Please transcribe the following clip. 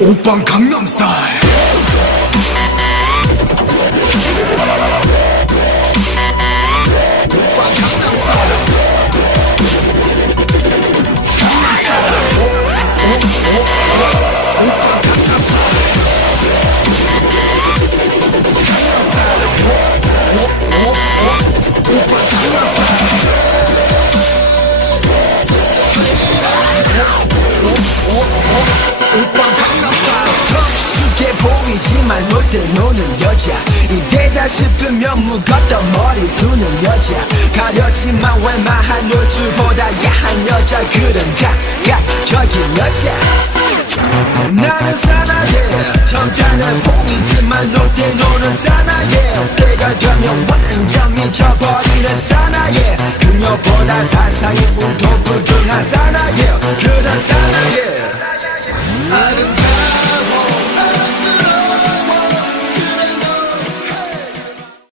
오빤 강남스타일. 성숙해 보이지만 놀 때 노는 여자, 이때다 싶으면 묶었던 머리 두는 여자, 가렸지만 웬만한 노출보다 야한 여자, 그런 감각적인 여자. 나는 사나예, 점잖아 보이지만 놀 때 노는 사나예, 때가 되면 완전 미쳐버리는 사나예, 그녀보다 세상에 울고불등한 사나예.